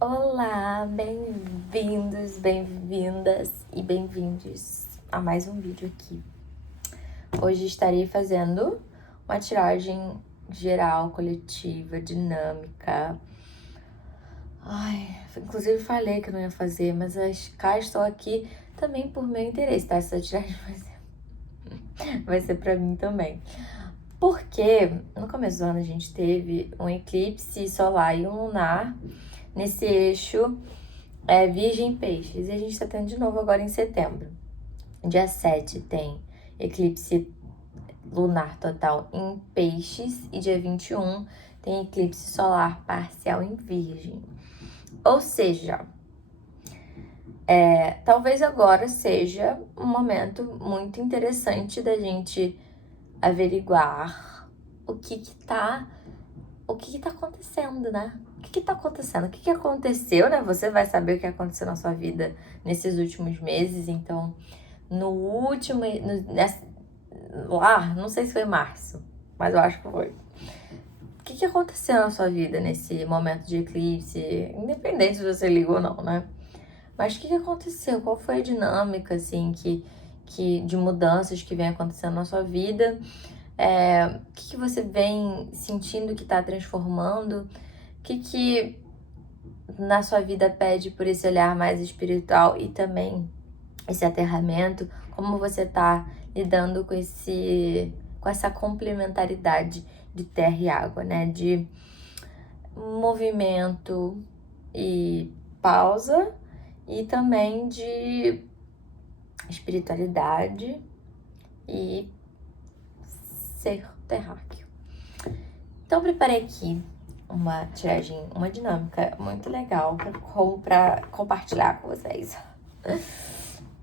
Olá, bem-vindos, bem-vindas e bem-vindos a mais um vídeo aqui. Hoje estarei fazendo uma tiragem geral, coletiva, dinâmica. Inclusive falei que eu não ia fazer, mas cá estou aqui também por meu interesse, tá? Essa tiragem vai ser pra mim também. Porque no começo do ano a gente teve um eclipse solar e um lunar nesse eixo Virgem Peixes. E a gente tá tendo de novo agora em setembro. Dia 7 tem eclipse lunar total em Peixes. E dia 21 tem eclipse solar parcial em Virgem. Ou seja, talvez agora seja um momento muito interessante da gente averiguar o que tá acontecendo, né? O que tá acontecendo? O que aconteceu, né? Você vai saber o que aconteceu na sua vida nesses últimos meses. Então, não sei se foi março, mas eu acho que foi. O que aconteceu na sua vida nesse momento de eclipse? Independente se você ligou ou não, né? Mas o que aconteceu? Qual foi a dinâmica, assim, de mudanças que vem acontecendo na sua vida? O que você vem sentindo que tá transformando? O que na sua vida pede por esse olhar mais espiritual e também esse aterramento? Como você tá lidando com essa complementaridade de terra e água, né? De movimento e pausa e também de espiritualidade e ser terráqueo. Então, preparei aqui uma tiragem, uma dinâmica muito legal para compartilhar com vocês.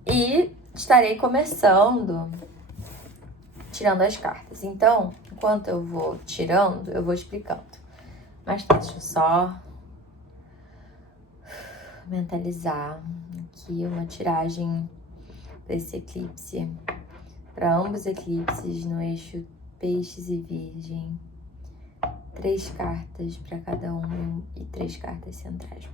E estarei começando tirando as cartas. Então, enquanto eu vou tirando, eu vou explicando. Mas deixa eu só mentalizar aqui uma tiragem para esse eclipse, para ambos eclipses no eixo Peixes e Virgem. 3 cartas para cada um e 3 cartas centrais.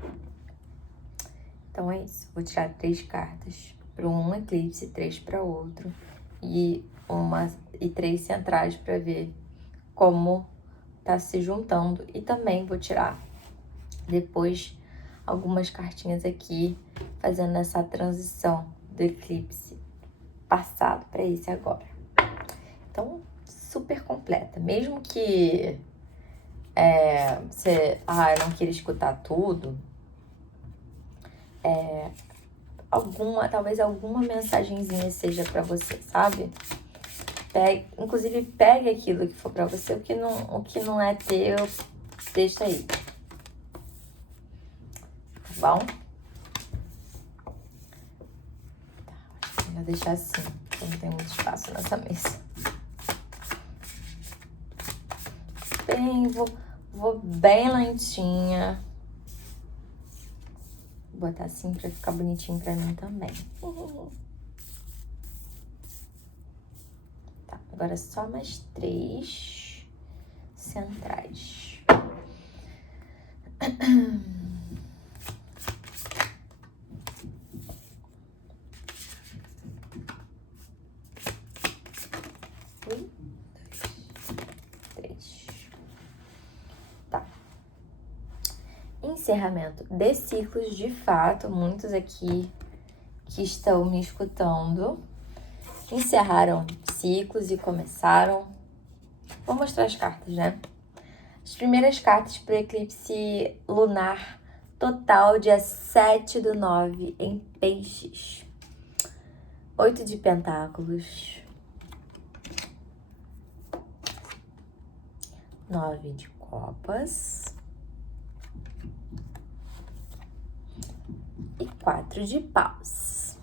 Então é isso. Vou tirar 3 cartas para um eclipse, 3 para outro e 3 centrais para ver como tá se juntando. E também vou tirar depois algumas cartinhas aqui fazendo essa transição do eclipse passado para esse agora. Então, super completa. Mesmo que você não queira escutar tudo, talvez alguma mensagenzinha seja pra você, sabe? Inclusive, pegue aquilo que for pra você, o que não é teu, deixa aí. Tá bom? Vou deixar assim, porque não tem muito espaço nessa mesa. Vou bem lentinha. Vou botar assim pra ficar bonitinho pra mim também. Tá, agora só mais 3 centrais. Encerramento de ciclos, de fato, muitos aqui que estão me escutando encerraram ciclos e começaram. Vou mostrar as cartas, né? As primeiras cartas para o eclipse lunar total, dia 7/9, em Peixes. 8 de pentáculos. 9 de copas. E 4 de paus.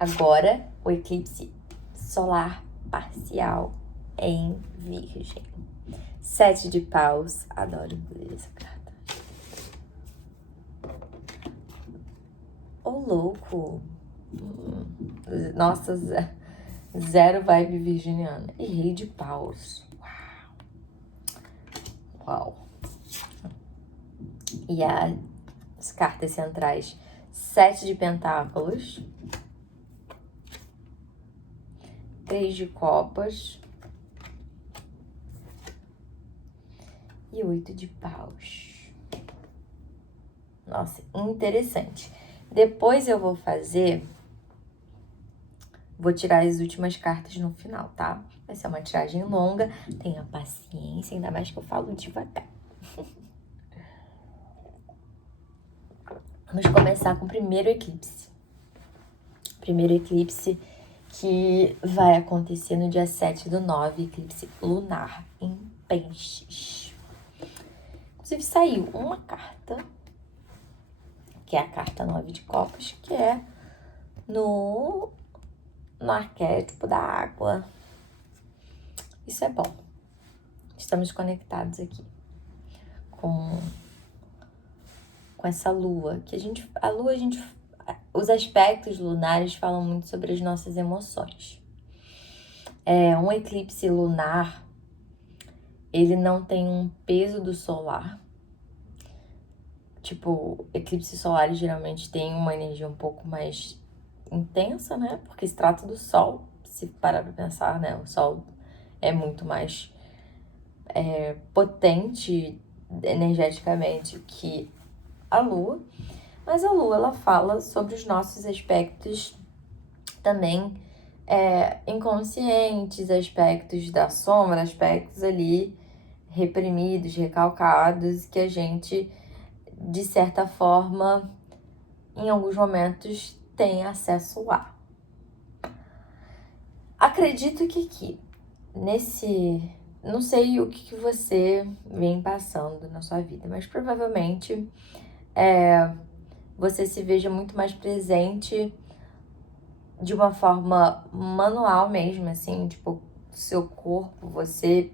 Agora, o eclipse solar parcial em Virgem. 7 de paus. Adoro incluir essa carta. Ô, louco. Nossa, zero vibe virginiana. E Rei de paus. Uau. E as cartas centrais, 7 de pentáculos, 3 de copas e 8 de paus. Nossa, interessante. Depois eu vou tirar as últimas cartas no final, tá? Vai ser uma tiragem longa, tenha paciência, ainda mais que eu falo devagar. Vamos começar com o primeiro eclipse. Primeiro eclipse que vai acontecer no dia 7/9, eclipse lunar em Peixes. Inclusive saiu uma carta, que é a carta 9 de copas, que é no arquétipo da água. Isso é bom. Estamos conectados aqui com essa lua, que os aspectos lunares falam muito sobre as nossas emoções. Um eclipse lunar, ele não tem um peso do solar. Tipo, eclipses solares geralmente têm uma energia um pouco mais intensa, né? Porque se trata do Sol, se parar pra pensar, né? O Sol é muito mais potente energeticamente que a Lua. Mas a Lua, ela fala sobre os nossos aspectos também inconscientes, aspectos da sombra, aspectos ali reprimidos, recalcados, que a gente, de certa forma, em alguns momentos, tem acesso a. Acredito que aqui, não sei o que você vem passando na sua vida, mas provavelmente você se veja muito mais presente de uma forma manual mesmo, assim, tipo, seu corpo, você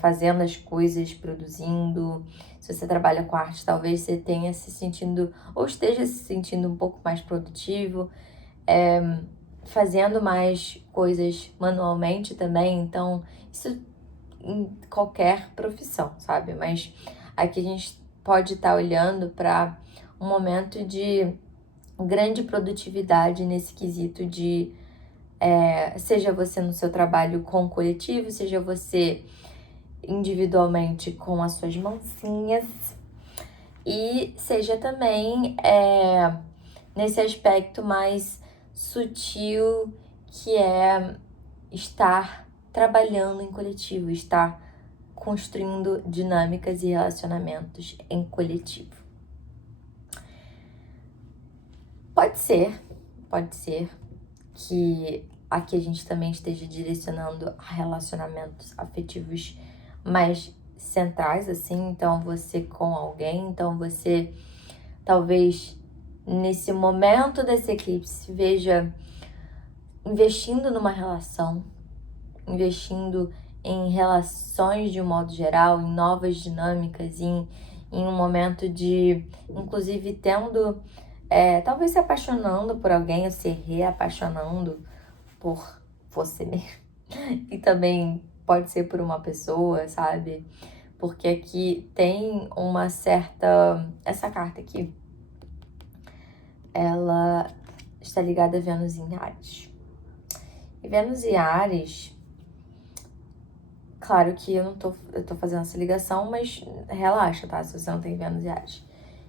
fazendo as coisas, produzindo. Se você trabalha com arte, talvez você tenha se sentindo, ou esteja se sentindo um pouco mais produtivo, fazendo mais coisas manualmente também. Então, isso em qualquer profissão, sabe? Mas aqui a gente pode estar olhando para um momento de grande produtividade nesse quesito de seja você no seu trabalho com o coletivo, seja você individualmente com as suas mãozinhas, e seja também nesse aspecto mais sutil, que é estar trabalhando em coletivo, estar construindo dinâmicas e relacionamentos em coletivo. Pode ser que aqui a gente também esteja direcionando a relacionamentos afetivos mais centrais, assim, então você com alguém, então você talvez nesse momento desse eclipse veja investindo numa relação, investindo em relações de um modo geral, em novas dinâmicas, em um momento de, inclusive, tendo, talvez se apaixonando por alguém ou se reapaixonando por você mesmo. E também pode ser por uma pessoa, sabe? Porque aqui tem uma certa... Essa carta aqui, ela está ligada a Vênus em Áries. E Vênus em Áries, claro que eu tô fazendo essa ligação, mas relaxa, tá? Se você não tem Vênus em Áries.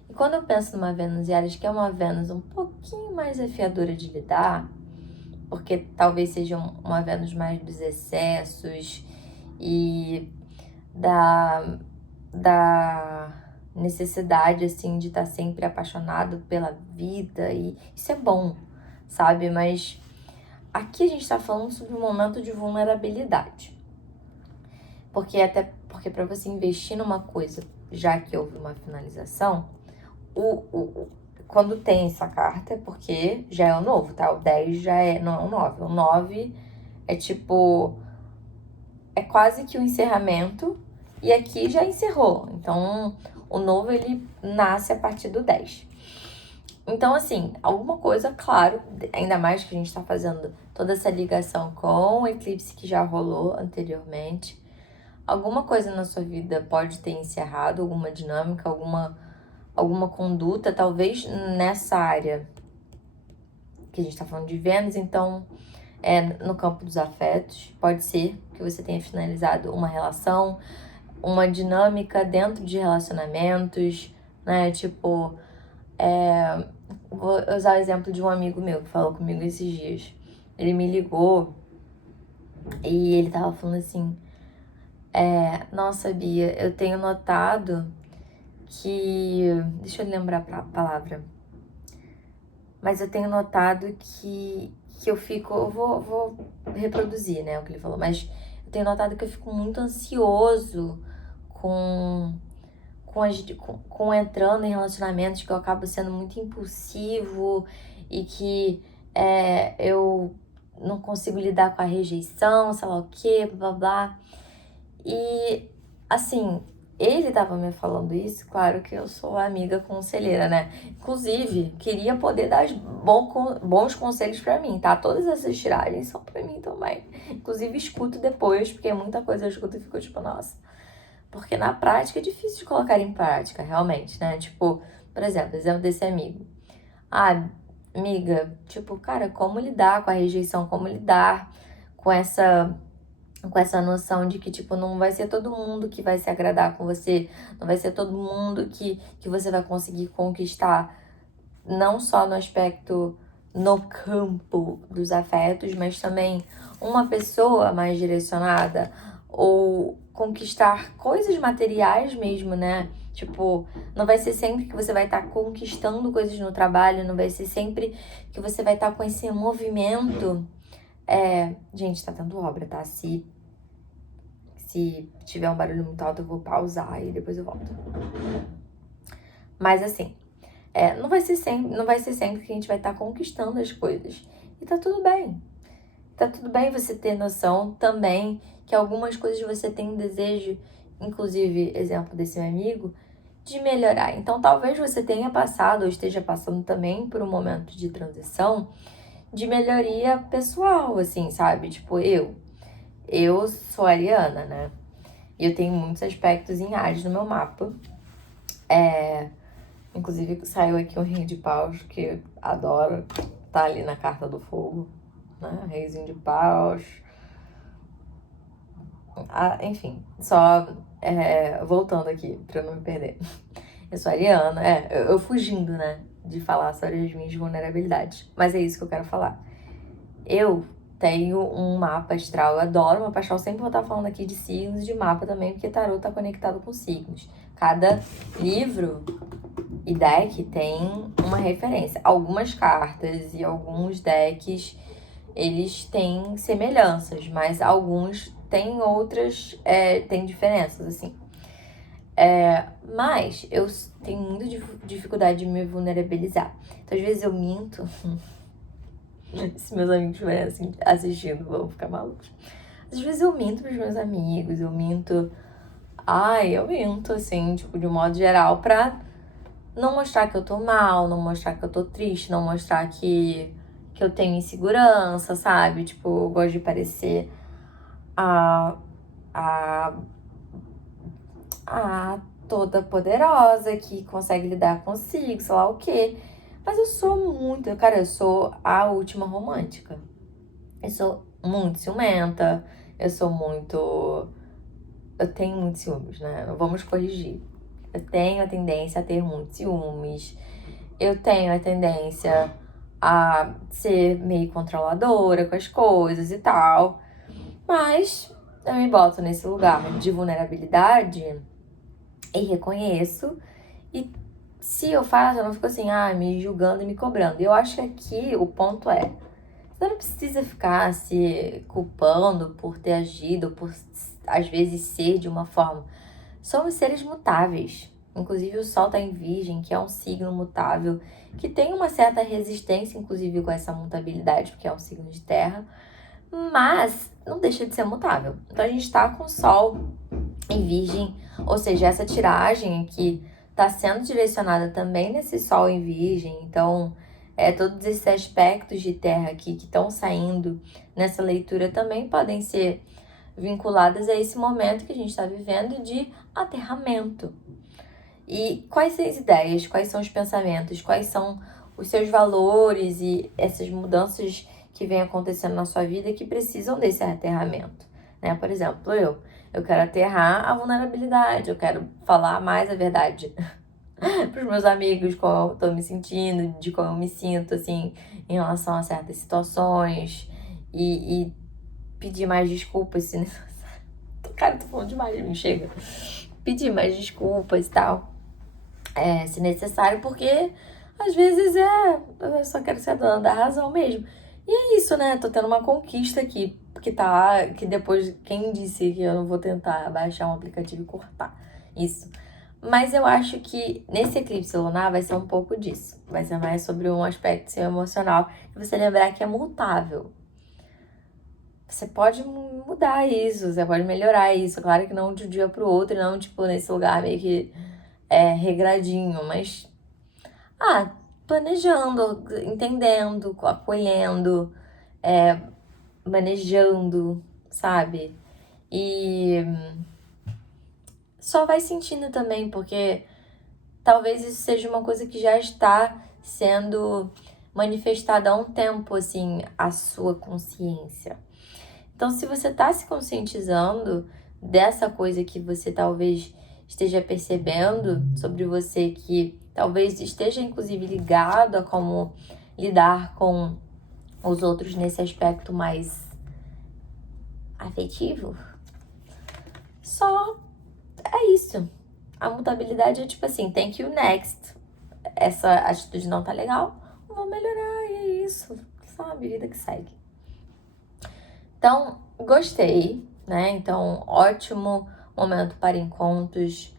E quando eu penso numa Vênus em Áries, que é uma Vênus um pouquinho mais desafiadora de lidar, porque talvez seja uma Vênus mais dos excessos e da necessidade, assim, de estar sempre apaixonado pela vida, e isso é bom, sabe? Mas aqui a gente tá falando sobre um momento de vulnerabilidade. Porque para você investir numa coisa, já que houve uma finalização, quando tem essa carta é porque já é o novo, tá? O 10 já não é o 9. O 9 é tipo... é quase que o encerramento, e aqui já encerrou. Então, o novo, ele nasce a partir do 10. Então, assim, alguma coisa, claro, ainda mais que a gente tá fazendo toda essa ligação com o eclipse que já rolou anteriormente, alguma coisa na sua vida pode ter encerrado, alguma dinâmica, alguma alguma conduta, talvez nessa área que a gente tá falando de Vênus, então no campo dos afetos. Pode ser que você tenha finalizado uma relação, uma dinâmica dentro de relacionamentos, né? Tipo, vou usar o exemplo de um amigo meu que falou comigo esses dias. Ele me ligou e ele tava falando assim, nossa, Bia, eu tenho notado que... Deixa eu lembrar a palavra. Mas eu tenho notado que eu fico... Eu vou reproduzir, né, o que ele falou. Mas eu tenho notado que eu fico muito ansioso com entrando em relacionamentos, que eu acabo sendo muito impulsivo e que eu não consigo lidar com a rejeição, sei lá o quê, blá, blá, blá. E, assim, ele tava me falando isso, claro que eu sou amiga conselheira, né? Inclusive, queria poder dar bons conselhos pra mim, tá? Todas essas tiragens são pra mim também. Inclusive, escuto depois, porque muita coisa eu escuto e fico tipo, nossa. Porque na prática é difícil de colocar em prática, realmente, né? Tipo, por exemplo desse amigo. Ah, amiga, tipo, cara, como lidar com a rejeição? Como lidar com essa noção de que, tipo, não vai ser todo mundo que vai se agradar com você, não vai ser todo mundo que você vai conseguir conquistar, não só no aspecto, no campo dos afetos, mas também uma pessoa mais direcionada, ou conquistar coisas materiais mesmo, né? Tipo, não vai ser sempre que você vai estar conquistando coisas no trabalho, não vai ser sempre que você vai estar com esse movimento. Gente, tá tendo obra, tá? Se tiver um barulho muito alto, eu vou pausar e depois eu volto. Mas assim, não vai ser sempre que a gente vai estar conquistando as coisas. E tá tudo bem. Tá tudo bem você ter noção também que algumas coisas você tem um desejo, inclusive, exemplo desse meu amigo, de melhorar. Então, talvez você tenha passado ou esteja passando também por um momento de transição de melhoria pessoal, assim, sabe? Tipo, eu sou ariana, né? E eu tenho muitos aspectos em Ares no meu mapa. Inclusive, saiu aqui um rei de paus, que eu adoro. Tá ali na carta do fogo, né? Reizinho de paus. Enfim, só voltando aqui, pra eu não me perder. Eu sou ariana, eu fugindo, né? De falar sobre as minhas vulnerabilidades. Mas é isso que eu quero falar. Eu tenho um mapa astral, eu adoro mapa astral, sempre vou estar falando aqui de signos e de mapa também, porque tarô tá conectado com signos. Cada livro e deck tem uma referência. Algumas cartas e alguns decks, eles têm semelhanças, mas alguns têm outras, têm diferenças, assim. Mas eu tenho muita dificuldade de me vulnerabilizar. Então, às vezes eu minto. Se meus amigos estiverem assim, assistindo, vão ficar malucos. Às vezes eu minto pros meus amigos, eu minto, assim, tipo, de um modo geral, pra não mostrar que eu tô mal, não mostrar que eu tô triste, não mostrar que eu tenho insegurança, sabe? Tipo, eu gosto de parecer a toda poderosa que consegue lidar consigo, sei lá o quê. Mas eu sou a última romântica. Eu sou muito ciumenta, eu tenho muitos ciúmes, né? Vamos corrigir. Eu tenho a tendência a ter muitos ciúmes, eu tenho a tendência a ser meio controladora com as coisas e tal, mas eu me boto nesse lugar de vulnerabilidade e reconheço, e se eu faço, eu não fico assim, me julgando e me cobrando. Eu acho que aqui o ponto você não precisa ficar se culpando por ter agido, por às vezes ser de uma forma. Somos seres mutáveis. Inclusive o Sol tá em Virgem, que é um signo mutável, que tem uma certa resistência, inclusive, com essa mutabilidade, porque é um signo de terra, mas não deixa de ser mutável. Então a gente tá com o Sol em Virgem, ou seja, essa tiragem aqui tá sendo direcionada também nesse Sol em Virgem, então todos esses aspectos de terra aqui que estão saindo nessa leitura também podem ser vinculadas a esse momento que a gente está vivendo de aterramento. E quais são as ideias, quais são os pensamentos, quais são os seus valores e essas mudanças que vêm acontecendo na sua vida que precisam desse aterramento, né? Por exemplo, eu quero aterrar a vulnerabilidade, eu quero falar mais a verdade para os meus amigos, como eu tô me sentindo, de como eu me sinto, assim, em relação a certas situações e pedir mais desculpas se necessário. Cara, tô falando demais de mim, chega. Pedir mais desculpas e tal, se necessário, porque às vezes eu só quero ser a dona da razão mesmo. E é isso, né? Tô tendo uma conquista aqui, que depois, quem disse que eu não vou tentar baixar um aplicativo e cortar isso? Mas eu acho que nesse eclipse lunar vai ser um pouco disso. Vai ser mais sobre um aspecto seu emocional. E você lembrar que é mutável. Você pode mudar isso, você pode melhorar isso. Claro que não de um dia pro outro, não, tipo, nesse lugar meio que regradinho, mas planejando, entendendo, acolhendo, manejando, sabe? E só vai sentindo também, porque talvez isso seja uma coisa que já está sendo manifestada há um tempo, assim, a sua consciência. Então, se você está se conscientizando dessa coisa que você talvez esteja percebendo sobre você, que talvez esteja inclusive ligado a como lidar com os outros nesse aspecto mais afetivo, só é isso. A mutabilidade é tipo assim, thank you, next. Essa atitude não tá legal, vou melhorar, e é isso, sabe? Vida que segue. Então, gostei, né? Então, ótimo momento para encontros,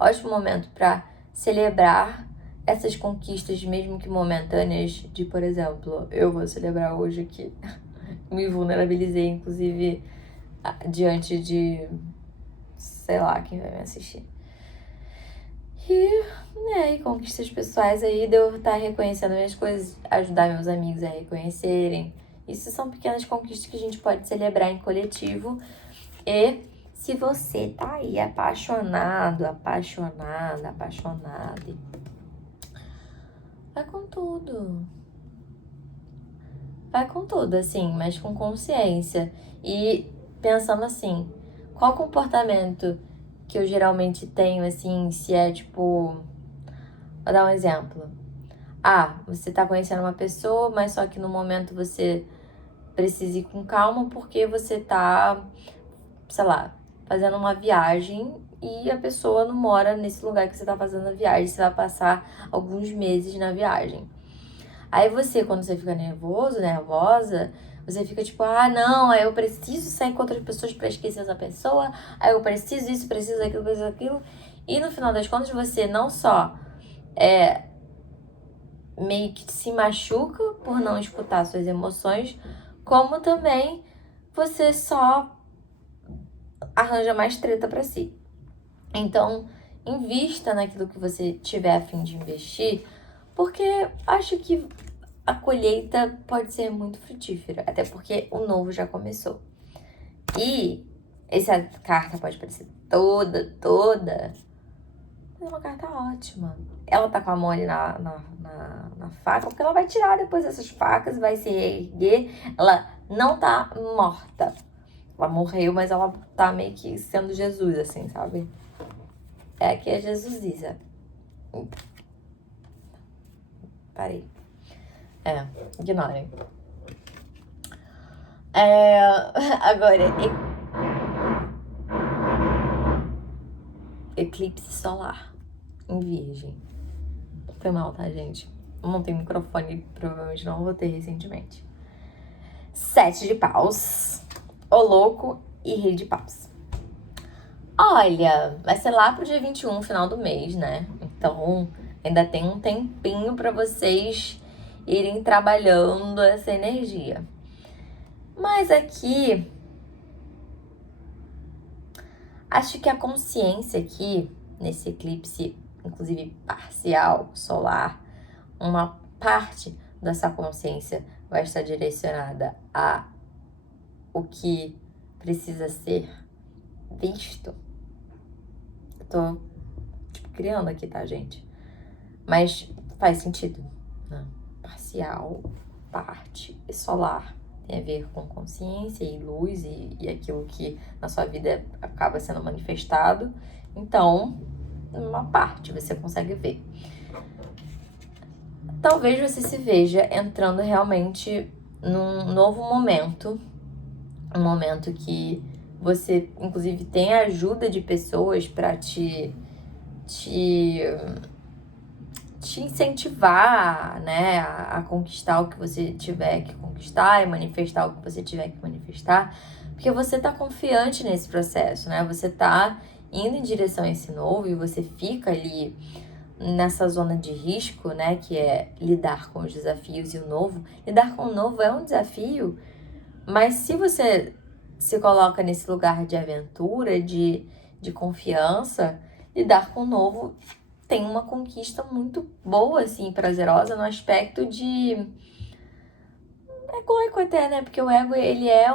ótimo momento para celebrar essas conquistas, mesmo que momentâneas, de, por exemplo, eu vou celebrar hoje aqui. Me vulnerabilizei, inclusive, diante de, sei lá, quem vai me assistir. E conquistas pessoais aí, de eu estar reconhecendo minhas coisas, ajudar meus amigos a reconhecerem. Isso são pequenas conquistas que a gente pode celebrar em coletivo. E se você tá aí apaixonado, apaixonada, vai com tudo. Vai com tudo, assim, mas com consciência. E pensando assim, qual comportamento que eu geralmente tenho, assim, se é tipo... Vou dar um exemplo. Você tá conhecendo uma pessoa, mas só que no momento você precisa ir com calma porque você tá, sei lá, fazendo uma viagem e a pessoa não mora nesse lugar que você tá fazendo a viagem, você vai passar alguns meses na viagem. Aí você, quando você fica nervoso, nervosa, você fica tipo, não, aí eu preciso sair com outras pessoas pra esquecer essa pessoa, aí eu preciso isso, preciso aquilo. E no final das contas, você não só meio que se machuca por não escutar suas emoções, como também você só arranja mais treta pra si. Então, invista naquilo que você tiver a fim de investir, porque acho que a colheita pode ser muito frutífera, até porque o novo já começou. E essa carta pode parecer toda, mas é uma carta ótima. Ela tá com a mão ali na faca, porque ela vai tirar depois essas facas, vai se erguer. Ela não tá morta. Ela morreu, mas ela tá meio que sendo Jesus, assim, sabe? Aqui é Jesus Isa. Parei. Ignorem. Agora, eclipse solar em Virgem. Foi mal, tá, gente? Não tem microfone, provavelmente não vou ter recentemente. 7 de paus, o louco e rei de paus. Olha, vai ser lá pro dia 21, final do mês, né? Então, ainda tem um tempinho pra vocês irem trabalhando essa energia. Mas aqui, acho que a consciência aqui, nesse eclipse, inclusive parcial, solar, uma parte dessa consciência vai estar direcionada a o que precisa ser visto tô, tipo, criando aqui, tá, gente? Mas faz sentido, né? Parcial, parte e solar. Tem a ver com consciência e luz e aquilo que na sua vida acaba sendo manifestado. Então, uma parte você consegue ver. Talvez você se veja entrando realmente num novo momento. Um momento que você, inclusive, tem a ajuda de pessoas para te incentivar, né, a conquistar o que você tiver que conquistar e manifestar o que você tiver que manifestar, porque você tá confiante nesse processo, né? Você tá indo em direção a esse novo e você fica ali nessa zona de risco, né, que é lidar com os desafios e o novo. Lidar com o novo é um desafio, mas se você se coloca nesse lugar de aventura, de confiança, lidar com o novo tem uma conquista muito boa, assim, prazerosa, no aspecto de egoico até, né? Porque o ego, ele é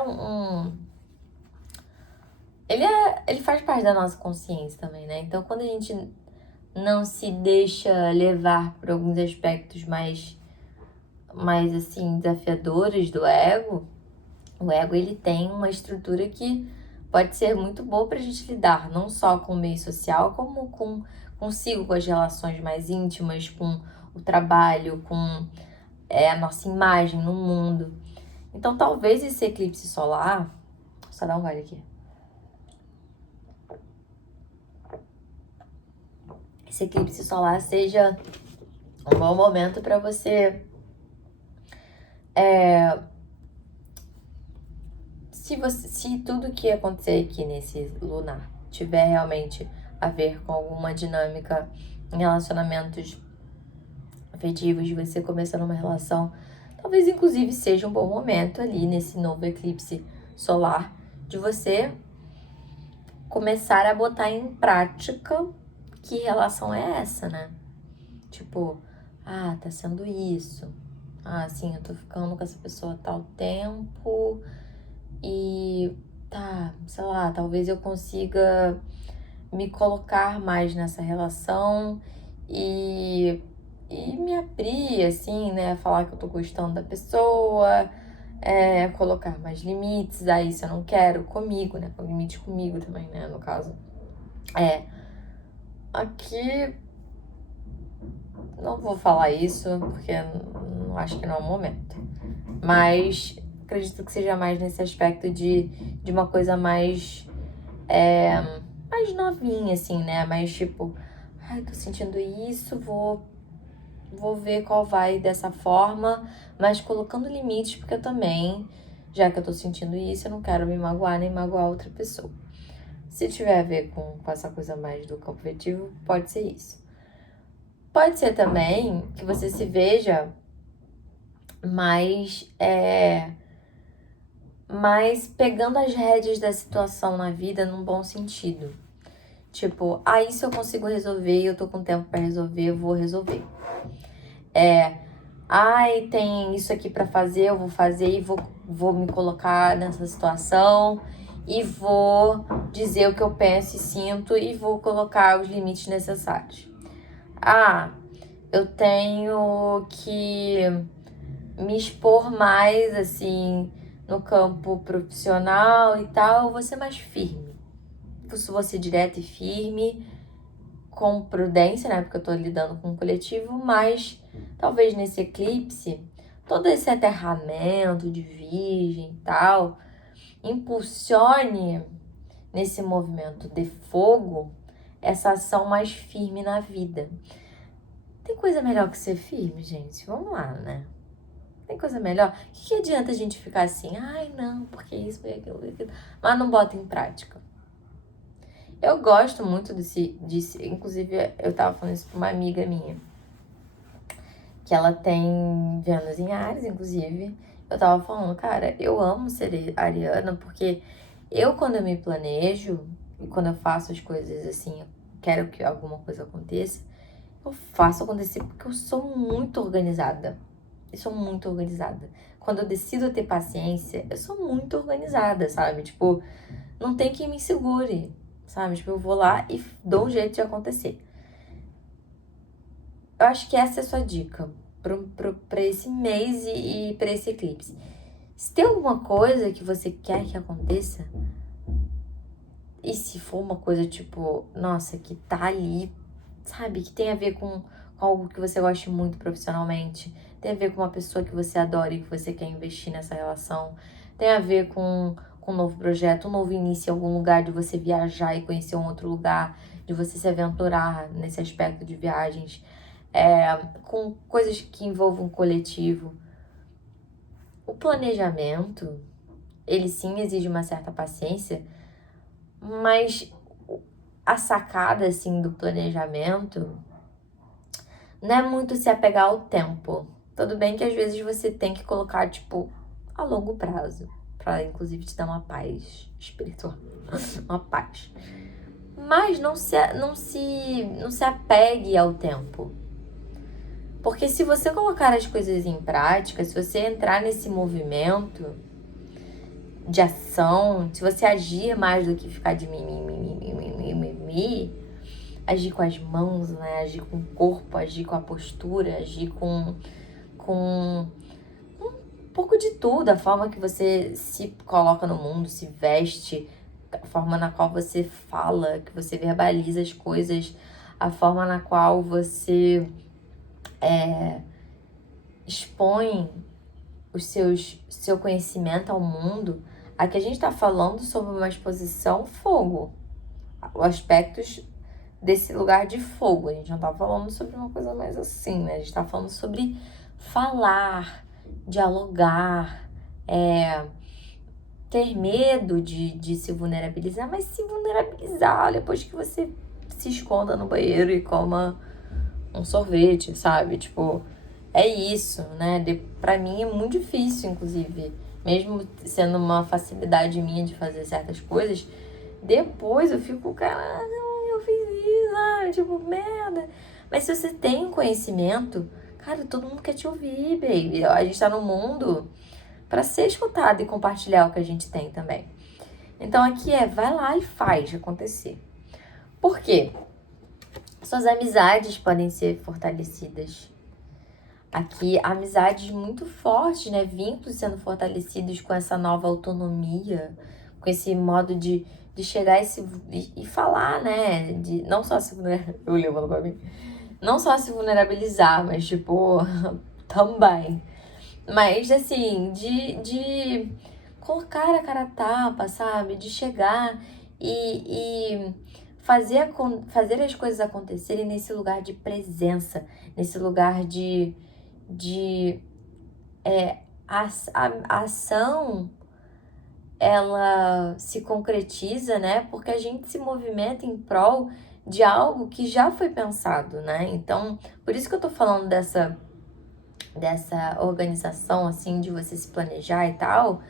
ele faz parte da nossa consciência também, né? Então, quando a gente não se deixa levar por alguns aspectos mais assim, desafiadores do ego, o ego, ele tem uma estrutura que pode ser muito boa pra gente lidar, não só com o meio social, como consigo, com as relações mais íntimas, com o trabalho, com a nossa imagem no mundo. Então, talvez esse eclipse solar... Só dar um gole aqui. Esse eclipse solar seja um bom momento para você... Se tudo que acontecer aqui nesse lunar tiver realmente a ver com alguma dinâmica em relacionamentos afetivos, de você começando uma relação, talvez inclusive seja um bom momento ali nesse novo eclipse solar de você começar a botar em prática que relação é essa, né? Tipo, tá sendo isso. Sim, eu tô ficando com essa pessoa há tal tempo e sei lá, talvez eu consiga me colocar mais nessa relação e me abrir, assim, né? Falar que eu tô gostando da pessoa, colocar mais limites, aí se eu não quero, comigo, né? Com limite comigo também, né? No caso. Aqui não vou falar isso, porque não acho que não é o momento. Mas acredito que seja mais nesse aspecto de uma coisa mais novinha, assim, né? Mais tipo, tô sentindo isso, vou ver qual vai dessa forma, mas colocando limites, porque eu também, já que eu tô sentindo isso, eu não quero me magoar nem magoar outra pessoa. Se tiver a ver com essa coisa mais do campo afetivo, pode ser isso. Pode ser também que você se veja mais pegando as rédeas da situação na vida num bom sentido. Tipo, isso eu consigo resolver, eu tô com tempo pra resolver, eu vou resolver. Tem isso aqui pra fazer, eu vou fazer e vou me colocar nessa situação e vou dizer o que eu penso e sinto e vou colocar os limites necessários. Eu tenho que me expor mais, assim, no campo profissional e tal, eu vou ser mais firme. Vou ser direta e firme, com prudência, né? Porque eu tô lidando com um coletivo, mas talvez nesse eclipse, todo esse aterramento de virgem e tal, impulsione nesse movimento de fogo essa ação mais firme na vida. Tem coisa melhor que ser firme, gente? Vamos lá, né? Tem coisa melhor? O que adianta a gente ficar assim? Não, porque isso foi aquilo, mas não bota em prática. Eu gosto muito desse, inclusive eu tava falando isso pra uma amiga minha, que ela tem Vênus em Áries, inclusive. Eu tava falando, cara, eu amo ser ariana, porque quando eu me planejo, e quando eu faço as coisas assim, eu quero que alguma coisa aconteça, eu faço acontecer porque eu sou muito organizada. Eu sou muito organizada. Quando eu decido ter paciência, eu sou muito organizada, sabe? Tipo, não tem quem me segure, sabe? Tipo, eu vou lá e dou um jeito de acontecer. Eu acho que essa é a sua dica pra esse mês e pra esse eclipse. Se tem alguma coisa que você quer que aconteça, e se for uma coisa tipo, nossa, que tá ali, sabe? Que tem a ver com algo que você goste muito profissionalmente, tem a ver com uma pessoa que você adora e que você quer investir nessa relação, tem a ver com um novo projeto, um novo início em algum lugar, de você viajar e conhecer um outro lugar, de você se aventurar nesse aspecto de viagens, com coisas que envolvam o coletivo. O planejamento, ele sim exige uma certa paciência, mas a sacada, assim, do planejamento não é muito se apegar ao tempo. Tudo bem que às vezes você tem que colocar, tipo, a longo prazo, pra inclusive te dar uma paz espiritual, uma paz. Mas não se apegue ao tempo. Porque se você colocar as coisas em prática, se você entrar nesse movimento de ação, se você agir mais do que ficar de mimimi, agir com as mãos, né? Agir com o corpo, agir com a postura, agir com um pouco de tudo, a forma que você se coloca no mundo, se veste, a forma na qual você fala, que você verbaliza as coisas, a forma na qual você expõe seu conhecimento ao mundo. Aqui a gente está falando sobre uma exposição fogo, aspectos desse lugar de fogo. A gente não tá falando sobre uma coisa mais assim, né? A gente tá falando sobre falar, dialogar, ter medo de se vulnerabilizar, mas se vulnerabilizar depois que você se esconda no banheiro e coma um sorvete, sabe? Tipo, é isso, né? Pra mim é muito difícil, inclusive, mesmo sendo uma facilidade minha de fazer certas coisas, depois eu fico, caralho, eu fiz isso, tipo, merda. Mas se você tem conhecimento, cara, todo mundo quer te ouvir, baby. A gente tá no mundo pra ser escutado e compartilhar o que a gente tem também. Então aqui vai lá e faz acontecer. Por quê? Suas amizades podem ser fortalecidas. Aqui, amizades muito fortes, né? Vínculos sendo fortalecidos com essa nova autonomia, com esse modo de chegar e falar, né? De não só se vulnerabilizar, eu levando pra mim, não só se vulnerabilizar, mas tipo, também. Mas assim, de colocar a cara a tapa, sabe? De chegar e fazer as coisas acontecerem nesse lugar de presença, nesse lugar a ação, ela se concretiza, né? Porque a gente se movimenta em prol de algo que já foi pensado, né? Então, por isso que eu tô falando dessa organização, assim, de você se planejar e tal,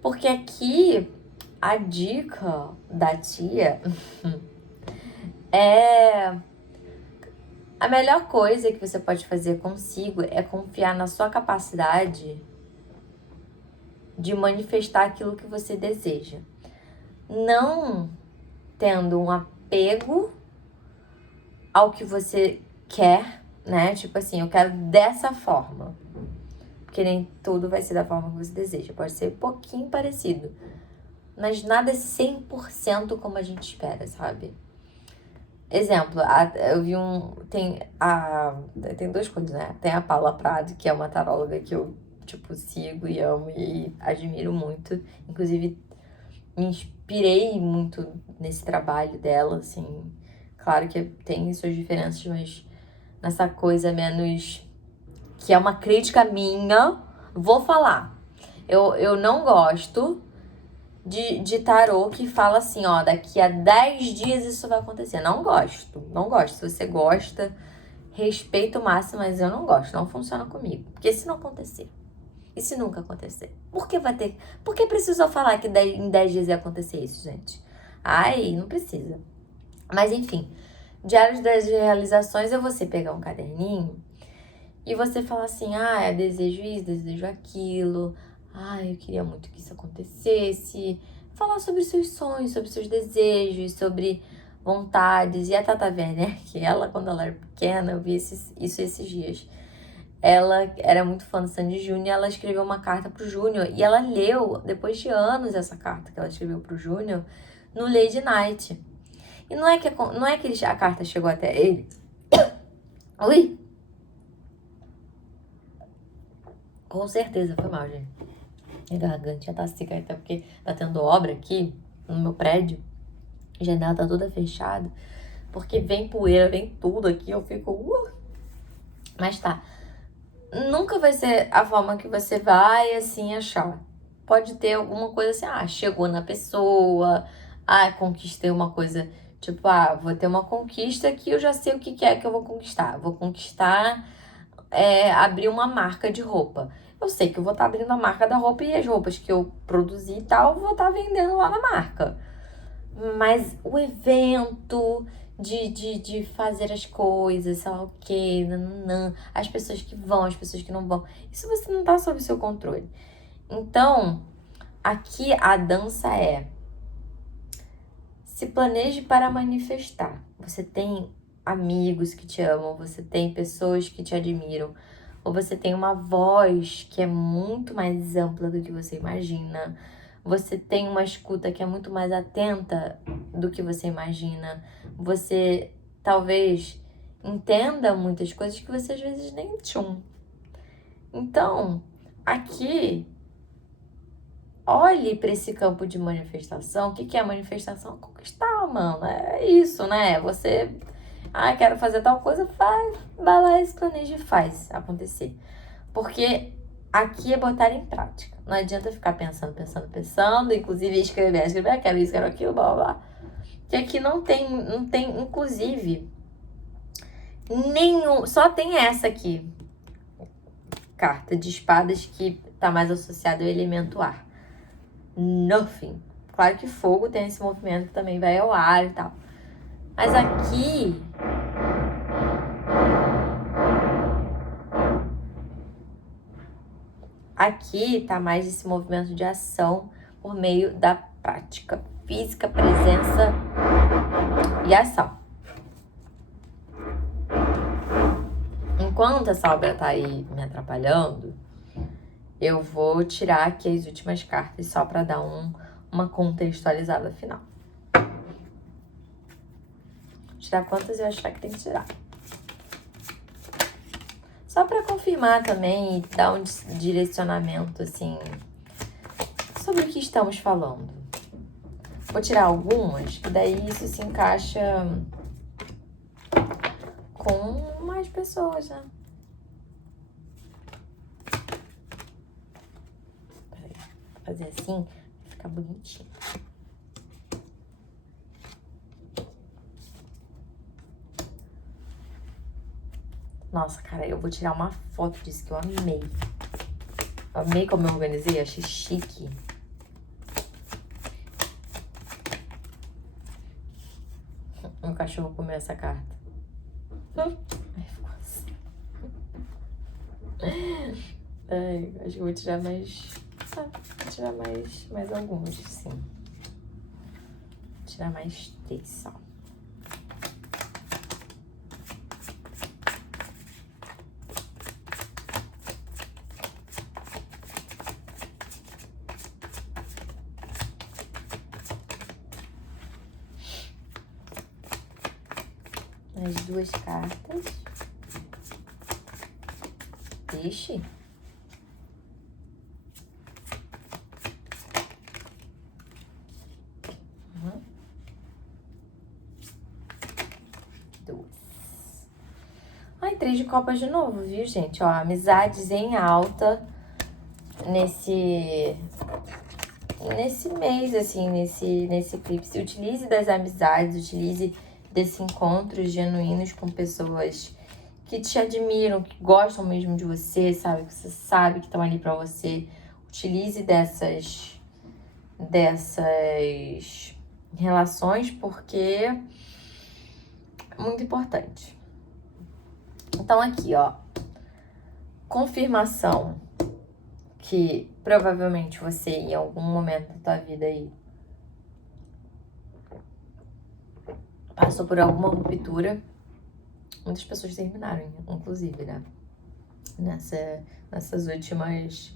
porque aqui a dica da tia é a melhor coisa que você pode fazer consigo é confiar na sua capacidade de manifestar aquilo que você deseja. Não tendo um apego ao que você quer, né? Tipo assim, eu quero dessa forma. Porque nem tudo vai ser da forma que você deseja. Pode ser um pouquinho parecido. Mas nada é 100% como a gente espera, sabe? Exemplo, eu vi tem duas coisas, né? Tem a Paula Prado, que é uma taróloga que eu, tipo, sigo e amo e admiro muito. Inclusive, me inspirei muito nesse trabalho dela, assim. Claro que tem suas diferenças, mas nessa coisa menos... que é uma crítica minha, vou falar. Eu não gosto de tarô que fala assim, ó, daqui a 10 dias isso vai acontecer. Não gosto. Se você gosta, respeito o máximo, mas eu não gosto. Não funciona comigo. Porque se não acontecer? E se nunca acontecer? Por que precisou falar que em 10 dias ia acontecer isso, gente? Ai, não precisa. Mas enfim, diário das realizações é você pegar um caderninho e você falar assim, eu desejo isso, desejo aquilo. Eu queria muito que isso acontecesse. falar sobre seus sonhos, sobre seus desejos, sobre vontades. E a Tata Werner, que ela, quando ela era pequena, eu vi isso esses dias. Ela era muito fã do Sandy Júnior, ela escreveu uma carta pro Júnior e ela leu, depois de anos, essa carta que ela escreveu pro Júnior no Lady Night. E não é que a carta chegou até ele. Ui! Com certeza, foi mal, gente. Minha garganta já tá seca, até porque tá tendo obra aqui no meu prédio. A janela tá toda fechada. Porque vem poeira, vem tudo aqui, eu fico... Mas tá. Nunca vai ser a forma que você vai, assim, achar. Pode ter alguma coisa assim, chegou na pessoa, conquistei uma coisa, tipo, vou ter uma conquista que eu já sei o que é que eu vou conquistar. Vou conquistar, abrir uma marca de roupa. Eu sei que eu vou estar abrindo a marca da roupa e as roupas que eu produzi e tal, eu vou estar vendendo lá na marca. Mas o evento de fazer as coisas, sei lá o quê, nananã, as pessoas que vão, as pessoas que não vão, isso você não tá sob o seu controle. Então, aqui a dança se planeje para manifestar. Você tem amigos que te amam, você tem pessoas que te admiram, ou você tem uma voz que é muito mais ampla do que você imagina. Você tem uma escuta que é muito mais atenta do que você imagina. Você talvez entenda muitas coisas que você às vezes nem tchum. Então, aqui, olhe para esse campo de manifestação. O que é manifestação? Conquistar, mano. É isso, né? Você, quero fazer tal coisa, vai lá e se planeja e faz acontecer. Porque aqui é botar em prática. Não adianta ficar pensando, inclusive escrever, quero isso, quero aquilo, blá, blá, blá. Que aqui não tem, inclusive, nenhum, só tem essa aqui, carta de espadas, que tá mais associada ao elemento ar. Nothing. Claro que fogo tem esse movimento que também vai ao ar e tal. Mas aqui tá mais esse movimento de ação por meio da prática física, presença e ação. Enquanto essa obra tá aí me atrapalhando, eu vou tirar aqui as últimas cartas só para dar uma contextualizada final. Vou tirar quantas eu achar que tem que tirar. Só para confirmar também e dar um direcionamento, assim, sobre o que estamos falando. Vou tirar algumas, que daí isso se encaixa com mais pessoas, né? Peraí, vou fazer assim, vai ficar bonitinho. Nossa, cara, eu vou tirar uma foto disso que eu amei. Amei como eu organizei, achei chique. Meu cachorro comeu essa carta. Ai, ficou assim. Ai, acho que eu vou tirar mais... vou tirar mais algumas, sim. Vou tirar mais 3 só. As 2 cartas. Ixi. Uhum. 2. Ai, 3 de copas de novo, viu, gente? Ó, amizades em alta nesse mês, assim, nesse eclipse. Utilize das amizades, utilize desses encontros genuínos com pessoas que te admiram, que gostam mesmo de você, sabe? Que você sabe que estão ali pra você. Utilize dessas relações, porque é muito importante. Então, aqui, ó, confirmação que provavelmente você, em algum momento da tua vida aí, passou por alguma ruptura. Muitas pessoas terminaram, inclusive, né? Nessas últimas...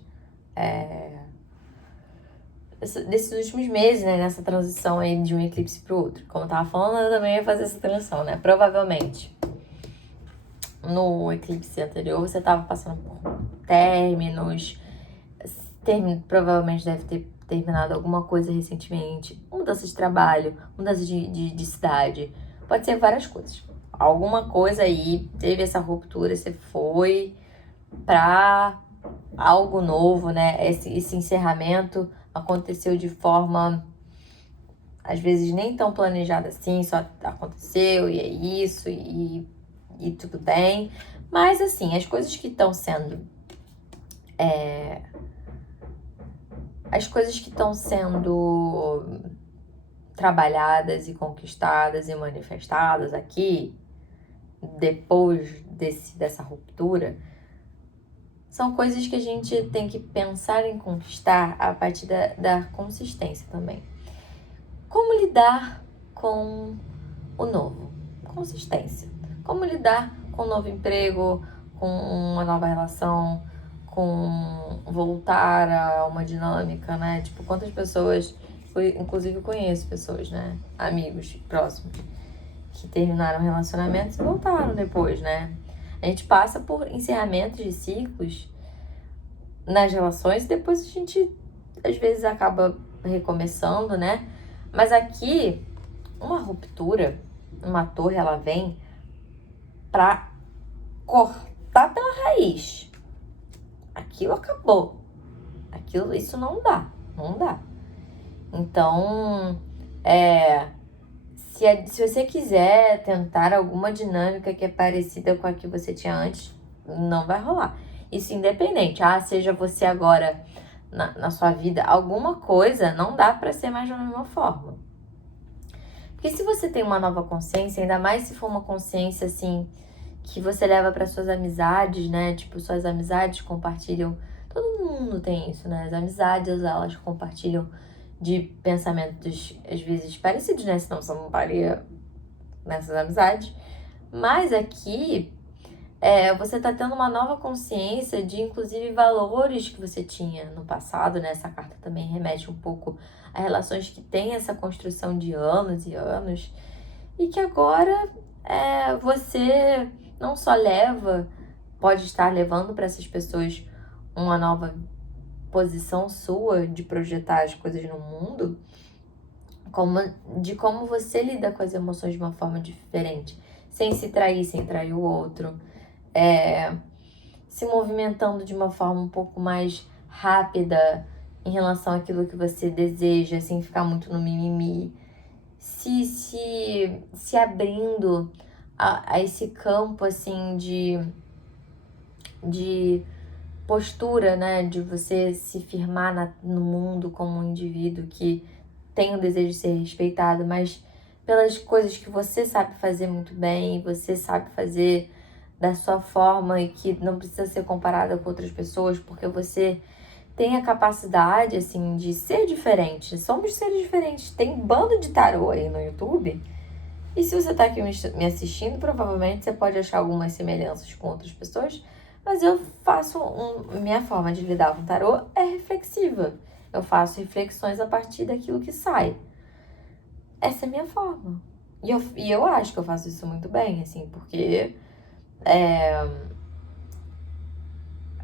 desses últimos meses, né? Nessa transição aí de um eclipse pro outro. Como eu tava falando, eu também ia fazer essa transição, né? Provavelmente, no eclipse anterior, você tava passando por términos. Provavelmente deve ter terminado alguma coisa recentemente. Mudança de trabalho, mudança de cidade. Pode ser várias coisas. Alguma coisa aí, teve essa ruptura, você foi pra algo novo, né? Esse encerramento aconteceu de forma, às vezes, nem tão planejada assim, só aconteceu e é isso, e tudo bem. Mas, assim, as coisas que estão sendo... As coisas que estão sendo trabalhadas e conquistadas e manifestadas aqui, depois dessa ruptura, são coisas que a gente tem que pensar em conquistar a partir da consistência também. Como lidar com o novo? Consistência. Como lidar com um novo emprego, com uma nova relação, com voltar a uma dinâmica, né? Tipo, quantas pessoas, inclusive eu conheço pessoas, né? Amigos próximos, que terminaram relacionamentos e voltaram depois, né? A gente passa por encerramentos de ciclos nas relações e depois a gente, às vezes, acaba recomeçando, né? Mas aqui, uma ruptura, uma torre, ela vem pra cortar pela raiz. Aquilo acabou. Isso não dá. Então, se você quiser tentar alguma dinâmica que é parecida com a que você tinha antes, não vai rolar. Isso independente, seja você agora na sua vida, alguma coisa não dá pra ser mais da mesma forma. Porque se você tem uma nova consciência, ainda mais se for uma consciência assim, que você leva para suas amizades, né? Tipo, suas amizades compartilham. Todo mundo tem isso, né? As amizades, elas compartilham de pensamentos, às vezes, parecidos, né? Senão você não estaria nessas amizades. Mas aqui, você tá tendo uma nova consciência de, inclusive, valores que você tinha no passado, né? Essa carta também remete um pouco a relações que têm essa construção de anos e anos. E que agora você não só pode estar levando para essas pessoas uma nova posição sua de projetar as coisas no mundo, de como você lida com as emoções de uma forma diferente, sem se trair, sem trair o outro, se movimentando de uma forma um pouco mais rápida em relação àquilo que você deseja, sem ficar muito no mimimi, se abrindo a esse campo, assim, de postura, né? De você se firmar no mundo como um indivíduo que tem o desejo de ser respeitado, mas pelas coisas que você sabe fazer muito bem, você sabe fazer da sua forma e que não precisa ser comparada com outras pessoas, porque você tem a capacidade, assim, de ser diferente. Somos seres diferentes. Tem bando de tarô aí no YouTube. E se você tá aqui me assistindo, provavelmente você pode achar algumas semelhanças com outras pessoas. Mas eu faço minha forma de lidar com tarô é reflexiva. Eu faço reflexões a partir daquilo que sai. Essa é a minha forma. E eu acho que eu faço isso muito bem, assim, porque...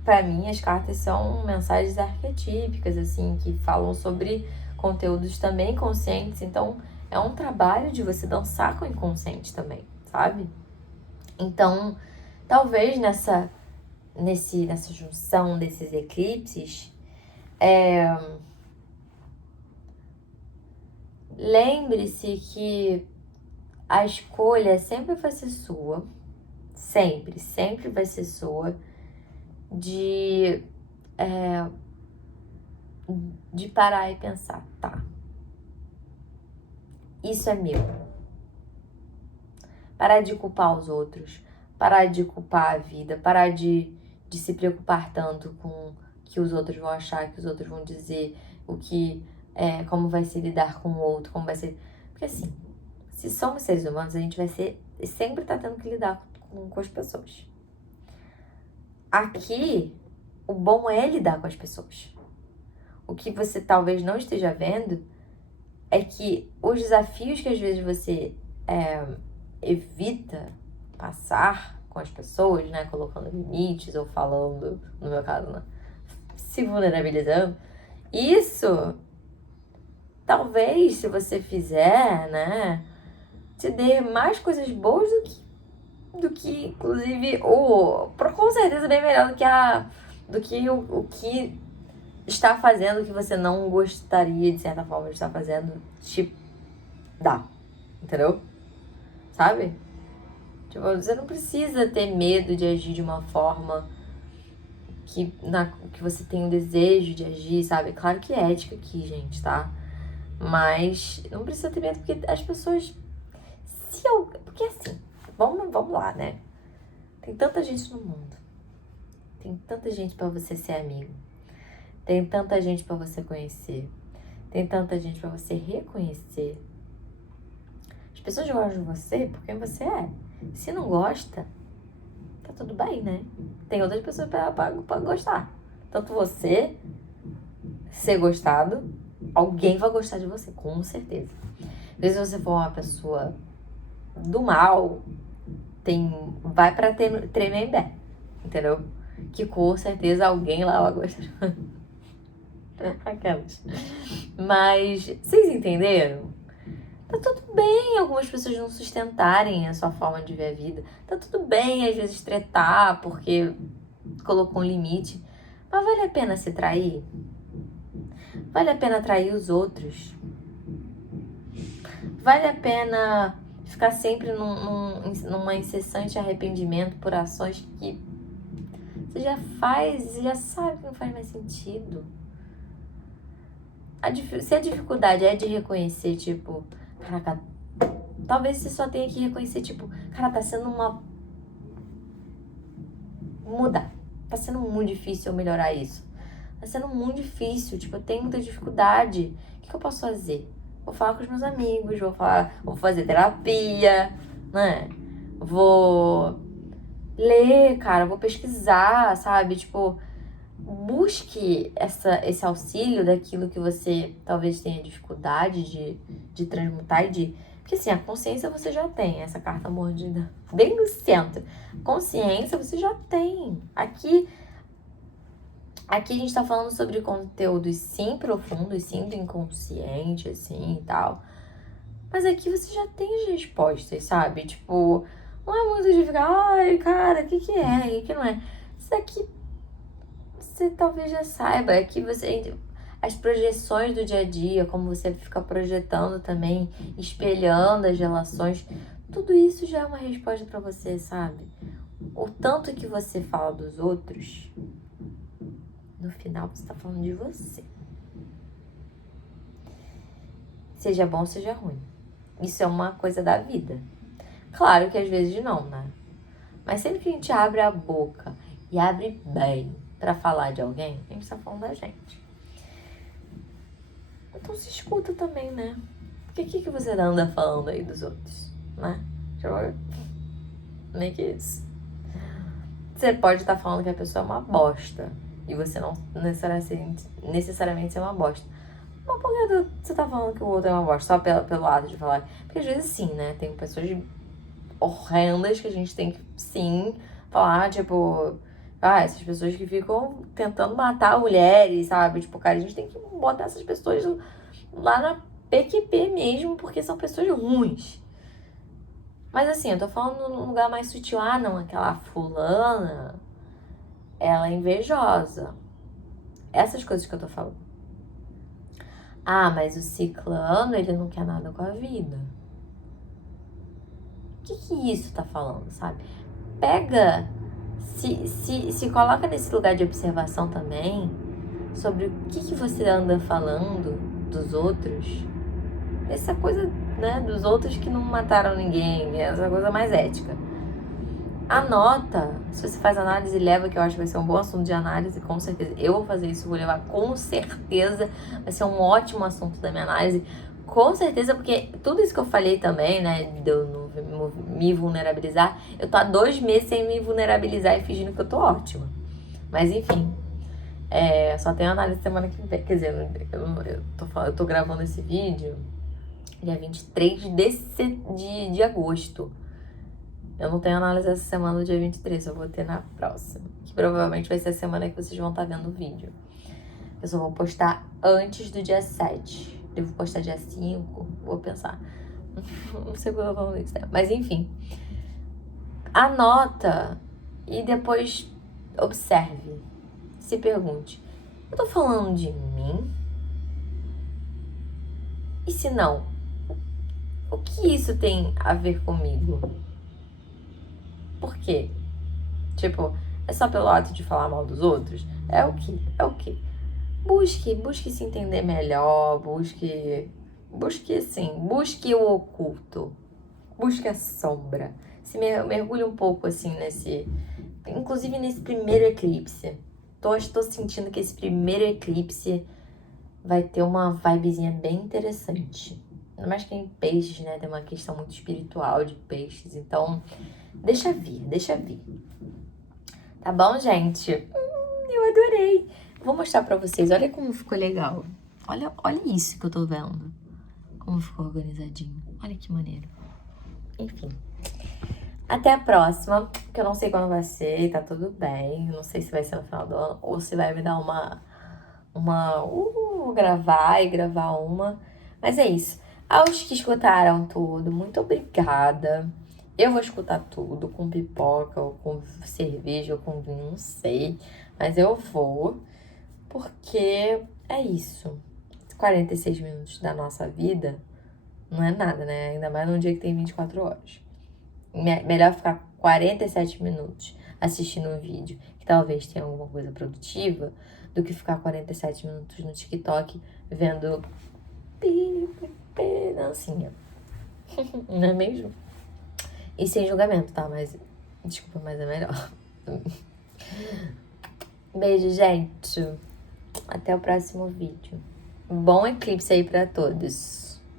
Para mim, as cartas são mensagens arquetípicas, assim, que falam sobre conteúdos também conscientes. Então, é um trabalho de você dançar com o inconsciente também, sabe? Então, talvez nessa junção desses eclipses, lembre-se que a escolha sempre vai ser sua. Sempre vai ser sua. De parar e pensar, tá, isso é meu. Parar de culpar os outros, parar de culpar a vida, parar de se preocupar tanto com o que os outros vão achar, que os outros vão dizer, como vai ser lidar com o outro, como vai ser... Porque assim, Se somos seres humanos, a gente vai sempre tá tendo que lidar com as pessoas. Aqui, o bom é lidar com as pessoas. O que você talvez não esteja vendo é que os desafios que às vezes você evita passar com as pessoas, né? Colocando limites ou falando, no meu caso, né? Se vulnerabilizando. Isso, talvez, se você fizer, né? Te dê mais coisas boas do que inclusive, com certeza bem melhor do que o que está fazendo o que você não gostaria, de certa forma, de estar fazendo, te dá. Entendeu? Sabe? Tipo, você não precisa ter medo de agir de uma forma que você tem um desejo de agir, sabe? Claro que é ética aqui, gente, tá? Mas não precisa ter medo, porque as pessoas... Porque assim, vamos lá, né? Tem tanta gente no mundo. Tem tanta gente pra você ser amigo. Tem tanta gente pra você conhecer. Tem tanta gente pra você reconhecer. As pessoas gostam de você por quem você é. Se não gosta, tá tudo bem, né? Tem outras pessoas pra gostar. Tanto você ser gostado, alguém vai gostar de você, com certeza. Às vezes se você for uma pessoa do mal, vai pra Tremembé, entendeu? Que com certeza alguém lá vai gostar de você. Aquelas. Mas, vocês entenderam? Tá tudo bem algumas pessoas não sustentarem a sua forma de ver a vida. Tá tudo bem, às vezes, tretar porque colocou um limite. Mas vale a pena se trair? Vale a pena trair os outros? Vale a pena ficar sempre numa incessante arrependimento por ações que você já faz e já sabe que não faz mais sentido? Se a dificuldade é de reconhecer, tipo... Caraca, talvez você só tenha que reconhecer, tipo, cara, tá sendo mudar. Tá sendo muito difícil eu melhorar isso. Tá sendo muito difícil, tipo, eu tenho muita dificuldade. O que eu posso fazer? Vou falar com os meus amigos, vou fazer terapia, né? Vou ler, cara, vou pesquisar, sabe? Tipo, busque esse auxílio daquilo que você talvez tenha dificuldade de transmutar porque assim, a consciência você já tem, essa carta mordida bem no centro. Consciência você já tem. Aqui a gente tá falando sobre conteúdos sim profundos, sim do inconsciente, assim e tal. Mas aqui você já tem as respostas, sabe? Tipo, não é muito de ficar, ai, cara, o que é? O que não é? Isso aqui você talvez já saiba, é que as projeções do dia a dia, como você fica projetando também, espelhando as relações, tudo isso já é uma resposta pra você, sabe? O tanto que você fala dos outros, no final você tá falando de você. Seja bom, seja ruim. Isso é uma coisa da vida. Claro que às vezes não, né? Mas sempre que a gente abre a boca e abre bem pra falar de alguém, a gente tá falando da gente. Então se escuta também, né? Porque o que você anda falando aí dos outros, né? Nem que isso. Você pode estar falando que a pessoa é uma bosta e você não necessariamente ser uma bosta. Mas por que você tá falando que o outro é uma bosta? Só pelo ato de falar? Porque às vezes sim, né? Tem pessoas horrendas que a gente tem que sim falar, tipo... essas pessoas que ficam tentando matar mulheres, sabe? Tipo, cara, a gente tem que botar essas pessoas lá na PQP mesmo, porque são pessoas ruins. Mas assim, eu tô falando num lugar mais sutil. Ah, não, aquela fulana, ela é invejosa. Essas coisas que eu tô falando. Ah, mas o ciclano, ele não quer nada com a vida. O que isso tá falando, sabe? Pega... Se coloca nesse lugar de observação também sobre o que você anda falando dos outros. Essa coisa, né, dos outros que não mataram ninguém, essa coisa mais ética. Anota, se você faz análise, leva, que eu acho que vai ser um bom assunto de análise, com certeza. Eu vou fazer isso, vou levar com certeza, vai ser um ótimo assunto da minha análise, Com certeza, porque tudo isso que eu falei também, né, de eu não me vulnerabilizar, eu tô há 2 meses sem me vulnerabilizar e fingindo que eu tô ótima. Mas enfim, só tenho análise semana que vem. Quer dizer, eu tô gravando esse vídeo dia 23 de agosto. Eu não tenho análise essa semana do dia 23, eu vou ter na próxima. Que provavelmente vai ser a semana que vocês vão estar vendo o vídeo. Eu só vou postar antes do dia 7. Devo postar dia 5, vou pensar. Não sei quando eu vou isso, né? Mas enfim. Anota e depois observe. Se pergunte: eu tô falando de mim? E se não? O que isso tem a ver comigo? Por quê? Tipo, é só pelo ato de falar mal dos outros? É o quê? É o quê? Busque se entender melhor, busque o oculto, busque a sombra. Se mergulhe um pouco assim inclusive nesse primeiro eclipse. Estou sentindo que esse primeiro eclipse vai ter uma vibezinha bem interessante. Ainda mais que em peixes, né? Tem uma questão muito espiritual de peixes, então deixa vir. Tá bom, gente? Eu adorei. Vou mostrar pra vocês. Olha como ficou legal. Olha isso que eu tô vendo. Como ficou organizadinho. Olha que maneiro. Enfim. Até a próxima. Que eu não sei quando vai ser. E tá tudo bem. Não sei se vai ser no final do ano. Ou se vai me dar gravar uma. Mas é isso. Aos que escutaram tudo, muito obrigada. Eu vou escutar tudo, com pipoca, ou com cerveja, ou com vinho, não sei. Mas eu vou, porque é isso. 46 minutos da nossa vida não é nada, né? Ainda mais num dia que tem 24 horas. Melhor ficar 47 minutos assistindo um vídeo que talvez tenha alguma coisa produtiva do que ficar 47 minutos no TikTok vendo dancinha. Não é mesmo? E sem julgamento, tá? Mas, desculpa, mas é melhor. Beijo, gente. Até o próximo vídeo. Bom eclipse aí pra todos.